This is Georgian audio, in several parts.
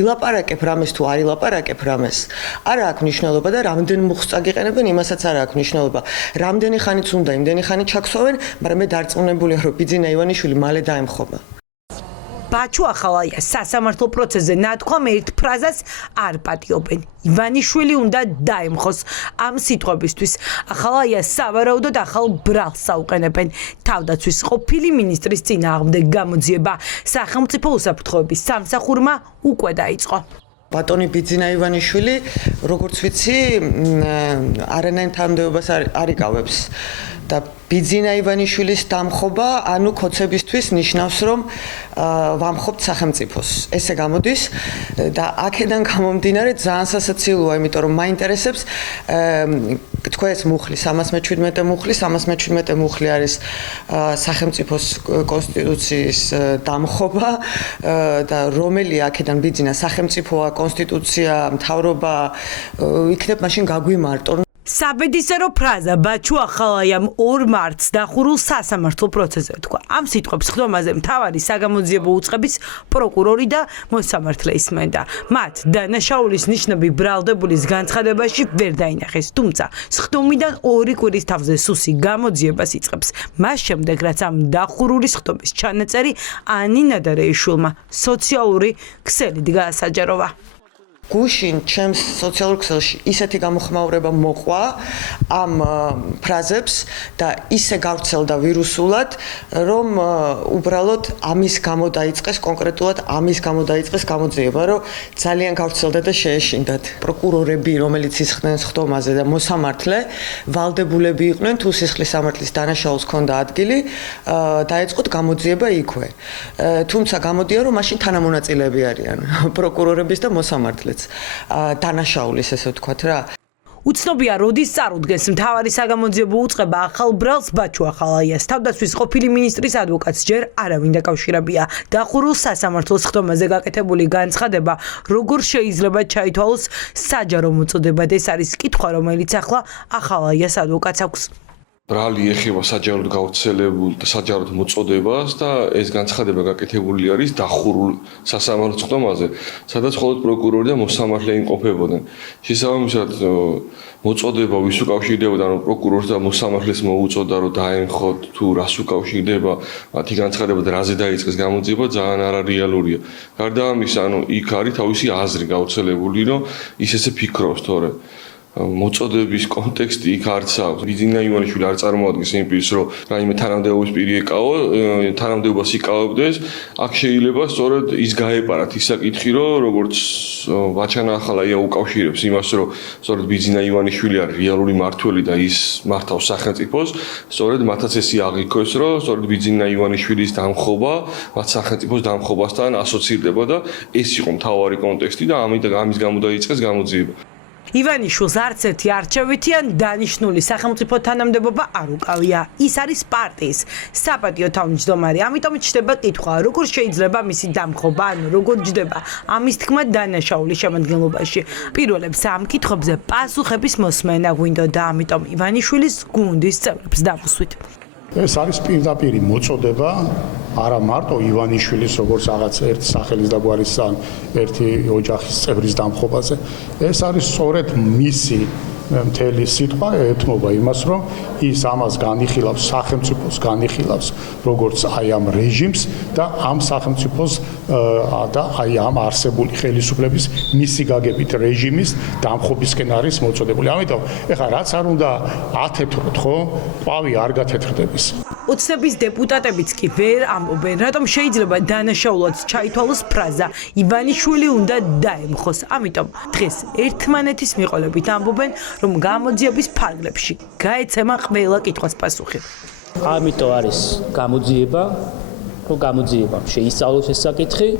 ილაპარაკებ რამეს თუ არ ილაპარაკებ რამეს, არა აქვს მნიშვნელობა და რამდენ მუხს წაგიყენებენ, იმასაც არა აქვს მნიშვნელობა. Რამდენი ხანიც უნდა, იმდენი ხანი ჩაგსვავენ, მაგრამ მე დარწმუნებულია, რომ ბიძინა ივანიშვილი მალე დაემხობა. ბაჩუ ახალაია სასამართლო პროცესზე ნათქვამ ერთ ფრაზას არ პატიობენ. ივანიშვილი უნდა დაემხოს. ამ სიტყვებისთვის ახალაია სავარაუდოდ ახალ ბრალს აუყენებენ. თავდაცვის ყოფილი მინისტრის წინააღმდეგ გამოძიება სახელმწიფო უსაფრთხოების სამსახურმა უკვე დაიწყო. ბატონი ბიძინა ივანიშვილი, როგორც ვიცი, არანაირ თანამდებობას არ იკავებს და ბიძინა ივანიშვილის დამხობა, ანუ ქოცებისთვის ნიშნავს, რომ ვამხობთ სახელმწიფოს. ესე გამოდის და აქედან გამომდინარე ძალიან სასაცილოა, იმიტომ რომ მაინტერესებს თქვენს მუხლი, 317 მუხლი, 317 მუხლი არის სახელმწიფოს კონსტიტუციის დამხობა და რომელი აქედან ბიძინა სახელმწიფოა, კონსტიტუცია, მთავრობა, იქნებ მაშინ გაგვიმარტო. საბედისწერო ფრაზა ბაჩუ ახალაიამ 2 მარტს დახურულ სასამართლო პროცესზე თქვა. ამ სიტყვებს ხდომაზე მთავარი საგამოძიებო უწყების პროკურორი და მოსამართლე ისმენდა. მათ დანაშაულის ნიშნები ბრალდებულის განცხადებაში ვერ დაინახეს, თუმცა ხდომიდან 2 კვირის თავზე სუსი გამოძიებას იწყებს. მას შემდეგ, რაც ამ დახურული ხდომის ჩანაწერი ანინა დარეიშვილმა სოციალური ქსელით გაასაჯაროვა. გუშინ ჩემს სოციალურ ქსელში ისეთი გამოხმაურება მოყვა ამ ფრაზებს და ისე გავრცელდა ვირუსულად, რომ უბრალოდ ამის გამო დაიწყეს კონკრეტულად ამის გამო დაიწყეს გამოძიება, რომ ძალიან გავრცელდა და შეეშინდათ. პროკურორები, რომელიც ისხდნენ ხდომაზე და მოსამართლე, ვალდებულები იყვნენ თუ სისხლის სამართლის დანაშაულს ჰქონდა ადგილი, დაეწყოთ გამოძიება იქვე. თუმცა გამოდია, რომ მაშინ თანამონაწილეები არიან პროკურორების და მოსამართლეს. დანაშაულის ესე ვთქვათ რა. უცნობია როდის წარუდგენს მთავარი საგამოძიებო უწყება ახალ ბრალს ბაჩუ ახალაიას. თავდაცვის ყოფილი მინისტრის ადვოკატს ჯერ არავინ დაკავშირებია. დახურულ სასამართლოს ხდომაზე გაკეთებული განცხადება როგორ შეიძლება ჩაითვალოს საჯარო მოწოდებად, ეს არის კითხვა, რომელიც ახლა ახალაიას ადვოკატს აქვს. ბრალი ეხება საჯაროდ გავრცელებულ და საჯაროდ მოწოდებას და ეს განცხადება გაკეთებული არის დახურულ სასამართლო ხდომაზე, სადაც მხოლოდ პროკურორი და მოსამართლე იმყოფებოდნენ. შესაბამისად, მოწოდება ვის უკავშირდებოდა, რომ პროკურორს და მოსამართლეს მოუწოდა, რომ დაემხოთ თუ რას უკავშირდება, მათი განცხადება და რაზე დაიწყეს გამოძიება ძალიან არარეალურია. გარდა ამისა, იქ არის თავისი აზრი გავრცელებული, რომ ის ესე ფიქრობს, თორე მოწოდების კონტექსტი იქ არც აქვს. ბიძინა ივანიშვილი არ წარმოადგენს იმ პირს, რომ რაიმე თანამდებობის პირი ეკაო, თანამდებობას იკავებდეს. აქ შეიძლება სწორედ ის გაეპარათ ის საკითხი, რომ როგორც ბაჩანა ახალაია უკავშირებს იმას, რომ სწორედ ბიძინა ივანიშვილი არის რეალური მმართველი და ის მართავს სახელმწიფოს, სწორედ მათაც ესე აღიქოს, რომ სწორედ ბიძინა ივანიშვილის დამხობა მათ სახელმწიფოს დამხობასთან ასოცირდება და ეს იყო მთავარი კონტექსტი და ამის გამო დაიწყეს გამოძიება. ივანიშვილს არც ერთი არჩევითი ან დანიშნული სახელმწიფო თანამდებობა არ უკავია. ის არის პარტიის საპატიო თავმჯდომარე. ამიტომ ჩდება კითხვა, როგორ შეიძლება მისი დამხობა, ან როგორ ჯდება ამის თქმა დანაშაულის შემადგენლობაში. პირველებს ამ კითხვებზე პასუხების მოსმენა გვინდოდა, ამიტომ ივანიშვილის გუნდის წევრებს დავუსვით. ეს არის პირდაპირი მოწოდება, არა მარტო ივანიშვილის, როგორც რაღაც ერთ სახელის და გვარის ან ერთი ოჯახის წევრის დამხობაზე. ეს არის სწორედ მისი მთელი სიტყვა ეთმობა იმას, რომ ის ამას განიხილავს, სახელმწიფოს განიხილავს, როგორც აი ამ რეჟიმს და ამ სახელმწიფოს და აი ამ არსებული ხელისუფლების მისი გაგებით რეჟიმის დამხობისკენ არის მოწოდებული. ამიტომ ეხლა რაც არ უნდა ათეთროთ, ხო? ყვავი არ გათეთრდების. ოცნების დეპუტატებიც კი ვერ ამბობენ, რატომ შეიძლება დანაშაულად ჩაითვალოს ფრაზა ივანიშვილი უნდა დაემხოს. ამიტომ დღეს ერთმანეთის მიყოლებით ამბობენ, რომ გამოძიების ფარგლებში გაეცემა ყველა კითხვას პასუხი. ამიტომ არის გამოძიება, რომ გამოძიებამ შეისწავლოს ეს საკითხი,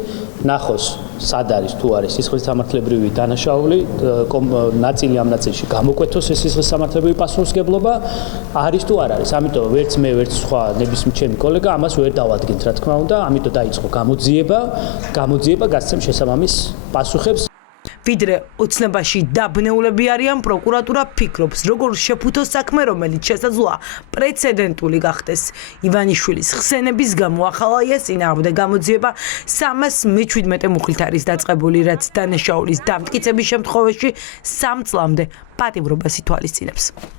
ნახოს სად არის თუ არის სისხლისამართლებრივი დანაშაული, ნაწილი ამ ნაწილში გამოკვეთოს ეს სისხლისამართლებრივი პასუხისმგებლობა, არის თუ არ არის. ამიტომ ვერც მე, ვერც სხვა ნებისმიერ ჩემი კოლეგა ამას ვერ დავადგენთ, რა თქმა უნდა, ამიტომ დაიწყო გამოძიება გასცემ შესაბამის პასუხებს. ვიდრე ოცნებაში დაბნეულები არიან, პროკურატურა ფიქრობს, როგორ შეფუთოს საქმე, რომელიც შესაძლოა პრეცედენტული გახდეს. ივანიშვილის ხსენების გამო ახალაიას წინააღმდეგ გამოძიება 317 მუხლით არის დაწყებული, რაც დანაშაულის დამტკიცების შემთხვევაში 3 წლამდე პატიმრობას ითვალისწინებს.